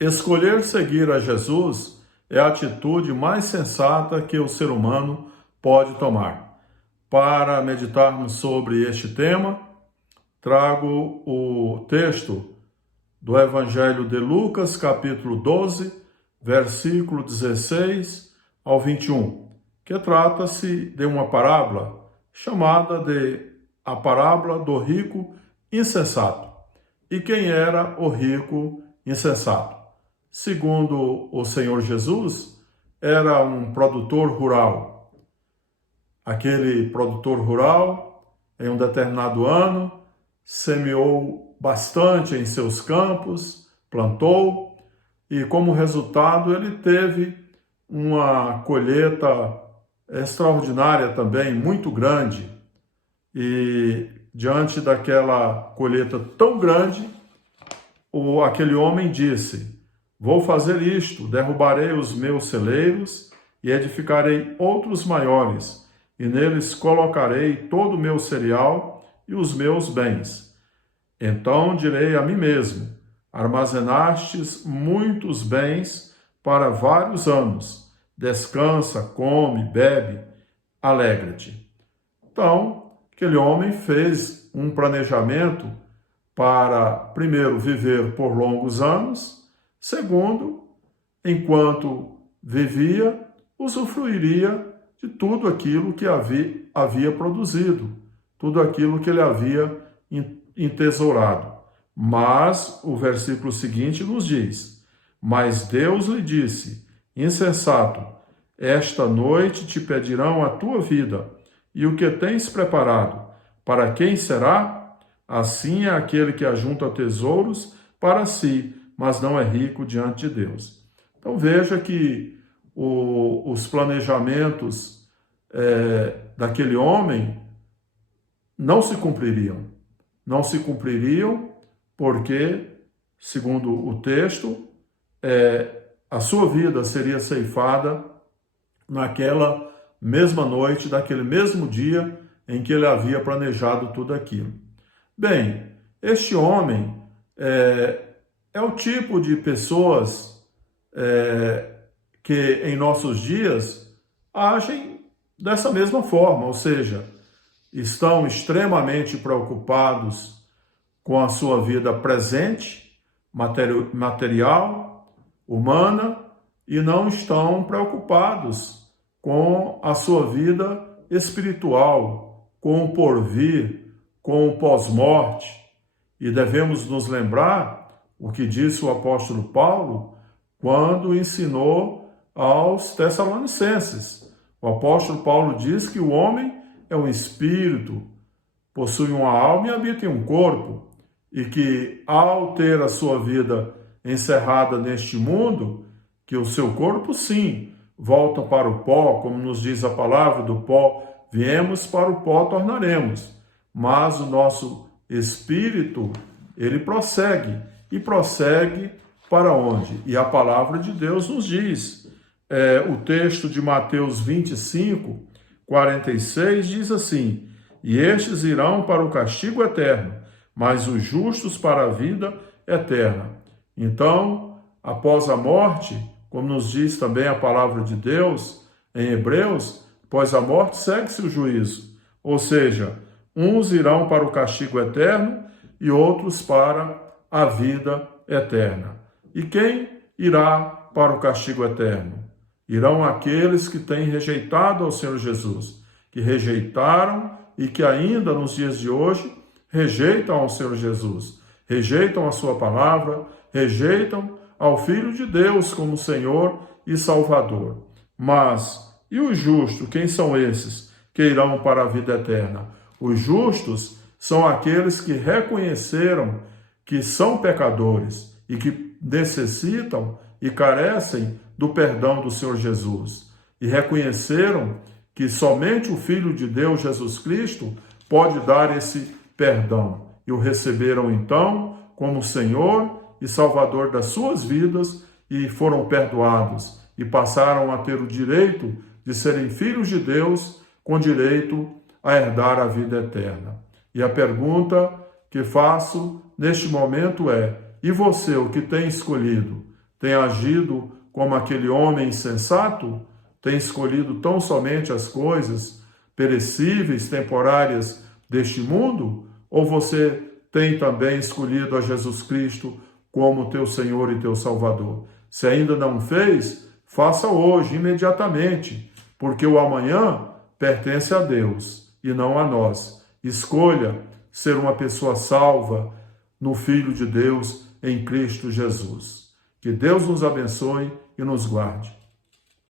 Escolher seguir a Jesus é a atitude mais sensata que o ser humano pode tomar. Para meditarmos sobre este tema, trago o texto do Evangelho de Lucas, capítulo 12, versículo 16 ao 21, que trata-se de uma parábola chamada de a parábola do rico insensato. E quem era o rico insensato? Segundo o Senhor Jesus, era um produtor rural. Aquele produtor rural, em um determinado ano, semeou bastante em seus campos, plantou, e como resultado ele teve uma colheita extraordinária também, muito grande. E diante daquela colheita tão grande, aquele homem disse: vou fazer isto, derrubarei os meus celeiros e edificarei outros maiores, e neles colocarei todo o meu cereal e os meus bens. Então direi a mim mesmo: armazenastes muitos bens para vários anos. Descansa, come, bebe, alegra-te. Então, aquele homem fez um planejamento para, primeiro, viver por longos anos. Segundo, enquanto vivia, usufruiria de tudo aquilo que havia produzido, tudo aquilo que ele havia entesourado. Mas o versículo seguinte nos diz: mas Deus lhe disse: insensato, esta noite te pedirão a tua vida, e o que tens preparado, para quem será? Assim é aquele que ajunta tesouros para si, mas não é rico diante de Deus. Então veja que os planejamentos daquele homem não se cumpririam. Não se cumpririam porque, segundo o texto, a sua vida seria ceifada naquela mesma noite, daquele mesmo dia em que ele havia planejado tudo aquilo. Bem, este homem é o tipo de pessoas que em nossos dias agem dessa mesma forma, ou seja, estão extremamente preocupados com a sua vida presente, material, humana, e não estão preocupados com a sua vida espiritual, com o porvir, com o pós-morte. E devemos nos lembrar o que disse o apóstolo Paulo quando ensinou aos Tessalonicenses. O apóstolo Paulo diz que o homem é um espírito, possui uma alma e habita em um corpo, e que ao ter a sua vida encerrada neste mundo, que o seu corpo sim volta para o pó, como nos diz a palavra, do pó viemos, para o pó tornaremos. Mas o nosso espírito, ele prossegue. E prossegue para onde? E a palavra de Deus nos diz. O texto de Mateus 25, 46 diz assim: e estes irão para o castigo eterno, mas os justos para a vida eterna. Então, após a morte, como nos diz também a palavra de Deus em Hebreus, após a morte segue-se o juízo. Ou seja, uns irão para o castigo eterno e outros para a vida eterna. E quem irá para o castigo eterno? Irão aqueles que têm rejeitado ao Senhor Jesus, que rejeitaram e que ainda nos dias de hoje rejeitam ao Senhor Jesus, rejeitam a sua palavra, rejeitam ao Filho de Deus como Senhor e Salvador. Mas, e os justos, quem são esses que irão para a vida eterna? Os justos são aqueles que reconheceram que são pecadores e que necessitam e carecem do perdão do Senhor Jesus. E reconheceram que somente o Filho de Deus, Jesus Cristo, pode dar esse perdão. E o receberam então como Senhor e Salvador das suas vidas e foram perdoados. E passaram a ter o direito de serem filhos de Deus com direito a herdar a vida eterna. E a pergunta que faço neste momento é: e você, o que tem escolhido? Tem agido como aquele homem insensato? Tem escolhido tão somente as coisas perecíveis, temporárias deste mundo? Ou você tem também escolhido a Jesus Cristo como teu Senhor e teu Salvador? Se ainda não fez, faça hoje, imediatamente, porque o amanhã pertence a Deus e não a nós. Escolha ser uma pessoa salva no Filho de Deus, em Cristo Jesus. Que Deus nos abençoe e nos guarde.